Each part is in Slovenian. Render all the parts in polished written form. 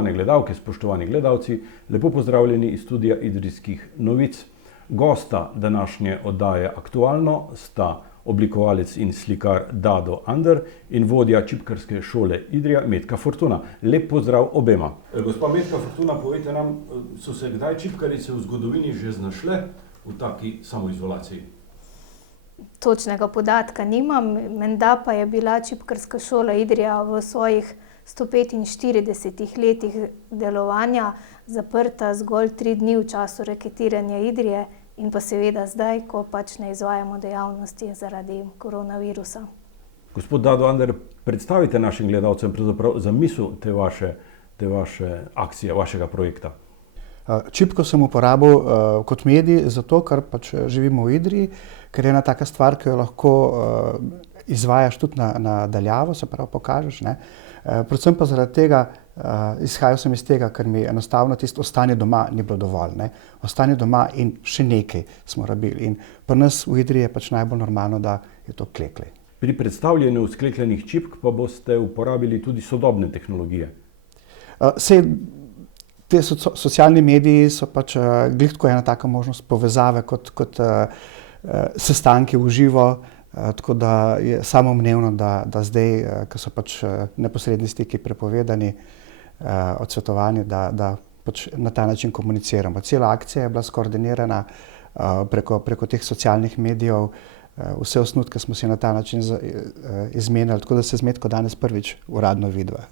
Spoštovane gledalke, spoštovani gledalci, lepo pozdravljeni iz studia Idrijskih novic. Gosta današnje oddaje Aktualno sta oblikovalec in slikar Dado Under in vodja čipkarske šole Idrija Metka Fortuna. Lep pozdrav obema. Gospa Metka Fortuna, povejte nam, so se kdaj čipkarice v zgodovini že znašle v taki samoizolaciji? Točnega podatka nimam, menda pa je bila čipkarska šola Idrija v svojih 145 letih delovanja zaprta zgolj 3 dni v času reketiranja Idrije in pa seveda zdaj, ko pač ne izvajamo dejavnosti zaradi koronavirusa. Gospod Dado Under, predstavite našim gledalcem pravzaprav zamisel te vaše akcije, vašega projekta. Čipko sem uporabil kot medij zato, ker pač živimo v Idriji, ker je ena taka stvar, ki jo lahko izvajaš tudi na daljavo, se pravi pokažeš, ne. Predvsem pa zaradi tega, izhajal sem iz tega, ker mi enostavno tisto ostanje doma ni bilo dovolj, ne. Ostanje doma in še nekaj smo rabili. In pri nas v Idriji je pač najbolj normalno, da je to klekljaj. Pri predstavljanju sklekljanih čipk pa boste uporabili tudi sodobne tehnologije. Te socialni mediji so pač glih tako ena taka možnost povezave kot sestanki v živo, tako da je samoumevno, da zdaj, ko so pač neposredni stiki prepovedani, odsvetovani, da pač na ta način komuniciramo. Cela akcija je bila skoordinirana preko teh socialnih medijev, vse osnutke smo si na ta način izmenjali, tako da se z Metko danes prvič uradno vidiva.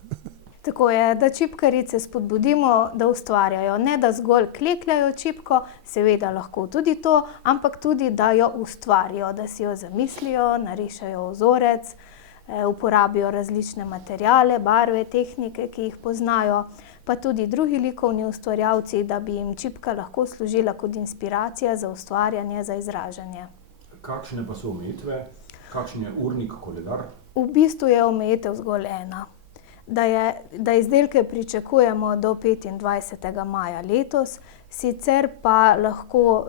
Tako je, da čipkarice spodbudimo, da ustvarjajo, ne da zgolj klekljajo čipko, seveda lahko tudi to, ampak tudi, da jo ustvarijo, da si jo zamislijo, narišejo vzorec, uporabijo različne materiale, barve, tehnike, ki jih poznajo, pa tudi drugi likovni ustvarjalci, da bi jim čipka lahko služila kot inspiracija za ustvarjanje, za izražanje. Kakšne pa so omejitve? Kakšen je urnik, koledar? V bistvu je omejitev zgolj ena. Da izdelke pričakujemo do 25. maja letos, sicer pa lahko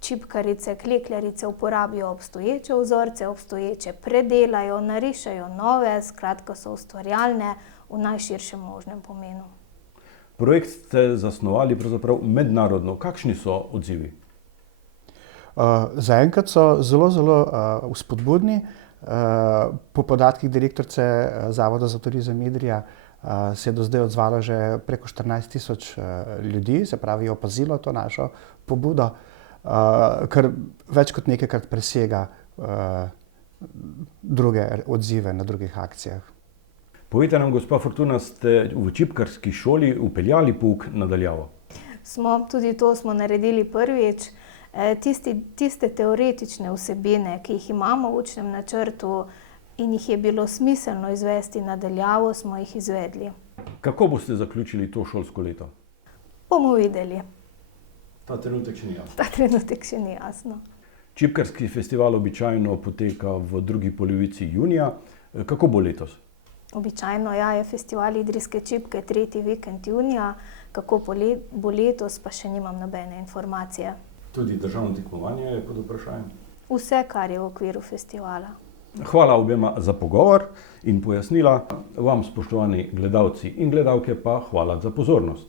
čipkarice, klekljarice uporabijo obstoječe vzorce, obstoječe predelajo, narišejo nove, skratka so ustvarjalne v najširšem možnem pomenu. Projekt ste zasnovali pravzaprav mednarodno. Kakšni so odzivi? Zaenkrat so zelo vzpodbudni. Po podatkih direktorice Zavoda za turizem Idrija se je do zdaj odzvalo že preko 14.000 ljudi, se pravi, je opazilo to našo pobudo, kar več kot nekajkrat presega druge odzive na drugih akcijah. Povejte nam, gospa Fortuna, ste v čipkarski šoli vpeljali pouk na daljavo? Tudi to smo naredili prvič. Tiste teoretične vsebine, ki jih imamo v učnem načrtu in jih je bilo smiselno izvesti na daljavo, smo jih izvedli. Kako boste zaključili to šolsko leto? Bomo videli. Ta trenutek še ni jasno. Ta trenutek še ni jasno. Čipkarski festival običajno poteka v drugi polovici junija. Kako bo letos? Običajno je festival Idrijske čipke 3. vikend junija. Kako bo letos, pa še nimam nobene informacije. Tudi državno tekmovanje je pod vprašanjem? Vse, kar je v okviru festivala. Hvala obema za pogovor in pojasnila. Vam, spoštovani gledalci in gledalke, pa hvala za pozornost.